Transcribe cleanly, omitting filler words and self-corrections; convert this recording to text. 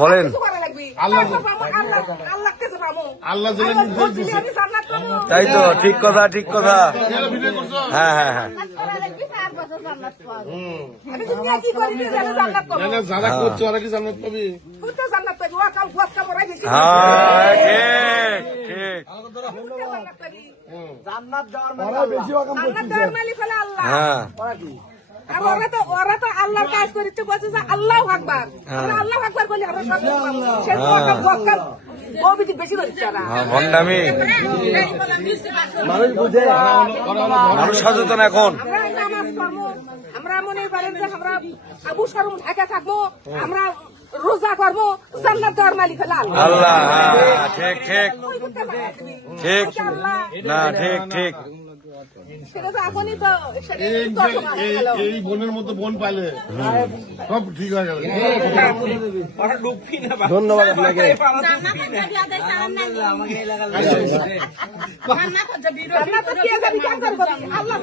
বলেন। তাই তো, ঠিক কথা, ঠিক কথা। হ্যাঁ হ্যাঁ হ্যাঁ, যারা করছে ওরা কি জান্নাত পাবি? হ্যাঁ, ঠিক ঠিক। হ্যাঁ ওরা তো আল্লাহর কাজ করতে বলছে যে আল্লাহ আকবার, আমরা আল্লাহ আকবার বলি, আমরা সব বেশি করছে ভণ্ডামি। মানুষ সচেতন এখন। আমরা নামাজ পড়বো, আমরা মনে করেন যে আমরা আবু শরম ঢাকা থাকবো, আমরা রোজা করবো, জান্নাত দেওয়ার মালিক হলো আল্লাহ। আল্লাহ, ঠিক ঠিক ঠিক। না, ঠিক ঠিক। এই বোনের মতো বোন পাইলে সব ঠিক হয়ে যাবে। ধন্যবাদ আপনাকে। আল্লাহ